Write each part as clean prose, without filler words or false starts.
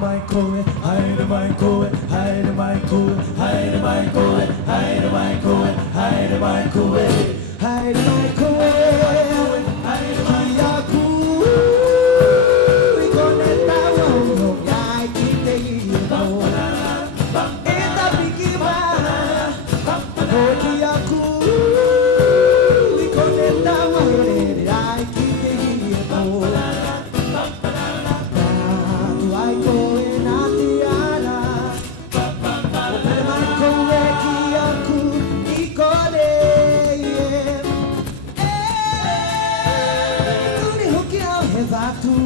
mai koe, haere mai koe, haere mai koe, haere mai koe, haere mai koe, haere mai koe, haere mai koe, haere mai aku, I kone tawa no ngai ki te ino, e ta piki mana, hoki aku, I kone tawa re ai ki te ino.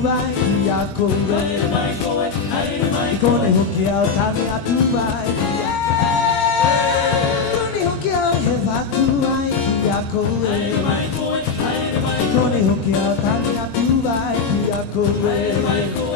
Haere mai koe, haere mai koe, hoki au tane atu vai. Kone hoki au he whatu ai ki a koe. Haere mai koe, haere mai koe, hoki au tane atu vai ki a koe.